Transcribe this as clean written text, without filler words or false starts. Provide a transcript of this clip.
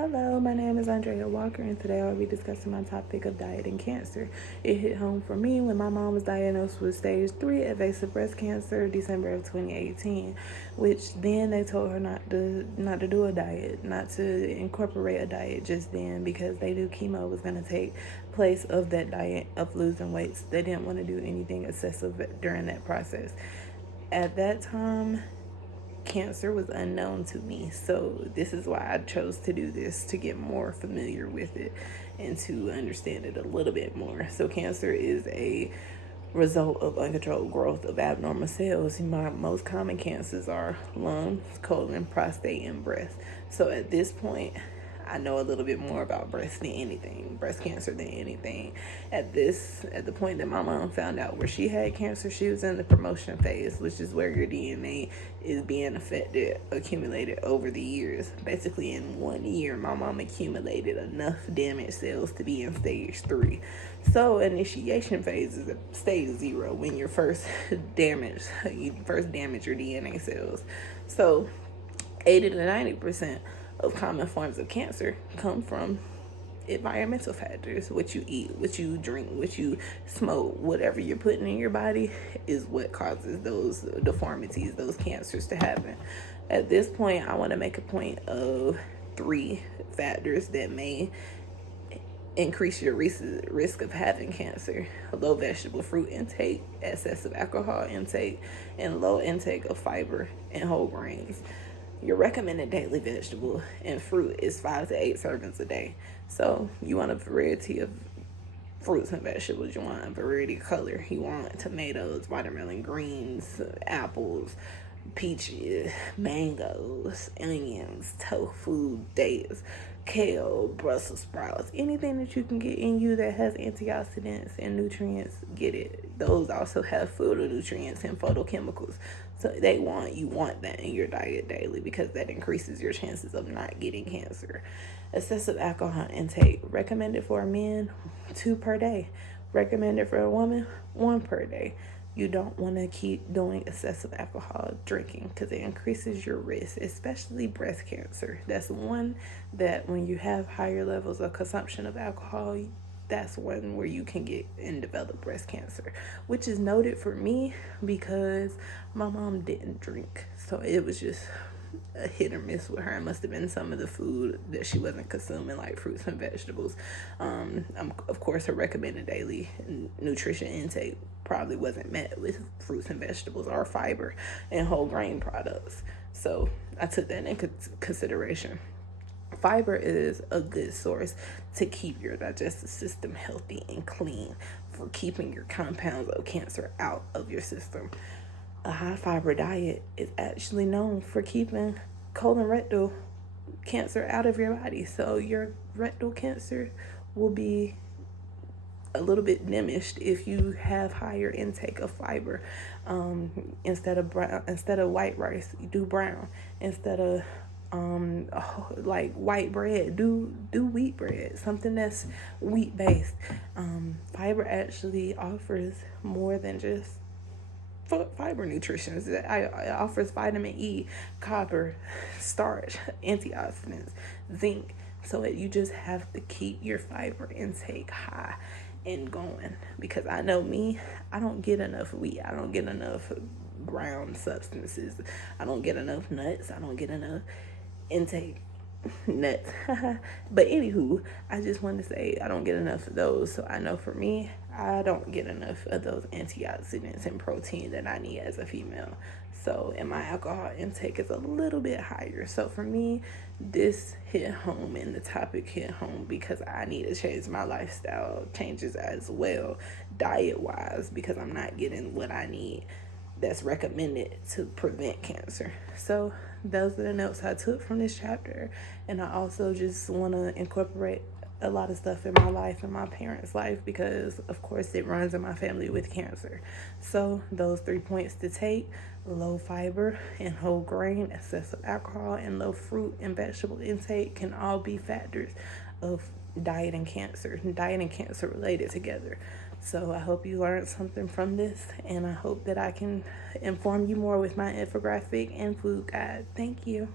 Hello, my name is Andrea Walker, and today I'll be discussing my topic of diet and cancer. It hit home for me when my mom was diagnosed with stage 3 invasive breast cancer, December of 2018, which then they told her not to do a diet, not to incorporate a diet just then, because they knew chemo was going to take place of that diet of losing weight. They didn't want to do anything excessive during that process. At that time, cancer was unknown to me, so this is why I chose to do this, to get more familiar with it and to understand it a little bit more. So cancer is a result of uncontrolled growth of abnormal cells. My most common cancers are lungs, colon, prostate, and breast. So at this point, I know a little bit more about breast cancer than anything. At the point that my mom found out where she had cancer, she was in the promotion phase, which is where your DNA is being accumulated over the years. Basically, in 1 year, my mom accumulated enough damaged cells to be in stage 3. So initiation phase is stage 0, when you first damage your DNA cells. So 80 to 90% of common forms of cancer come from environmental factors. What you eat, what you drink, what you smoke, whatever you're putting in your body is what causes those deformities, those cancers to happen. At this point, I want to make a point of 3 factors that may increase your risk of having cancer: low vegetable fruit intake, excessive alcohol intake, and low intake of fiber and whole grains. Your recommended daily vegetable and fruit is 5 to 8 servings a day. So you want a variety of fruits and vegetables. You want a variety of color. You want tomatoes, watermelon, greens, apples, peaches, mangoes, onions, tofu, dates, kale, Brussels sprouts, anything that you can get in you that has antioxidants and nutrients, get it. Those also have phytonutrients and phytochemicals. So you want that in your diet daily, because that increases your chances of not getting cancer. Excessive alcohol intake, recommended for a man, 2 per day. Recommended for a woman, 1 per day. You don't want to keep doing excessive alcohol drinking, because it increases your risk, especially breast cancer. That's one that when you have higher levels of consumption of alcohol, that's one where you can get and develop breast cancer, which is noted for me because my mom didn't drink. So it was just a hit or miss with her. It must have been some of the food that she wasn't consuming, like fruits and vegetables. Of course, her recommended daily nutrition intake probably wasn't met with fruits and vegetables or fiber and whole grain products. So I took that into consideration. Fiber is a good source to keep your digestive system healthy and clean, for keeping your compounds of cancer out of your system. A high fiber diet is actually known for keeping colorectal cancer out of your body. So your rectal cancer will be a little bit diminished if you have higher intake of fiber. Instead of white rice, you do brown. Instead of like white bread, do wheat bread, something that's wheat based. Fiber actually offers more than just fiber nutrition. It offers vitamin E, copper, starch, antioxidants, zinc. So you just have to keep your fiber intake high and going, because I know me, I don't get enough wheat, I don't get enough ground substances, I don't get enough nuts, I don't get enough intake nuts. But anywho, I just want to say I don't get enough of those. So I know for me, I don't get enough of those antioxidants and protein that I need as a female. So, and my alcohol intake is a little bit higher. So for me, this hit home, and the topic hit home, because I need to change my lifestyle changes as well, diet wise, because I'm not getting what I need that's recommended to prevent cancer. So those are the notes I took from this chapter. And I also just want to incorporate a lot of stuff in my life and my parents' life, because of course it runs in my family with cancer. So those 3 points to take: low fiber and whole grain, excessive alcohol, and low fruit and vegetable intake can all be factors of diet and cancer related together. So I hope you learned something from this, and I hope that I can inform you more with my infographic and food guide. Thank you.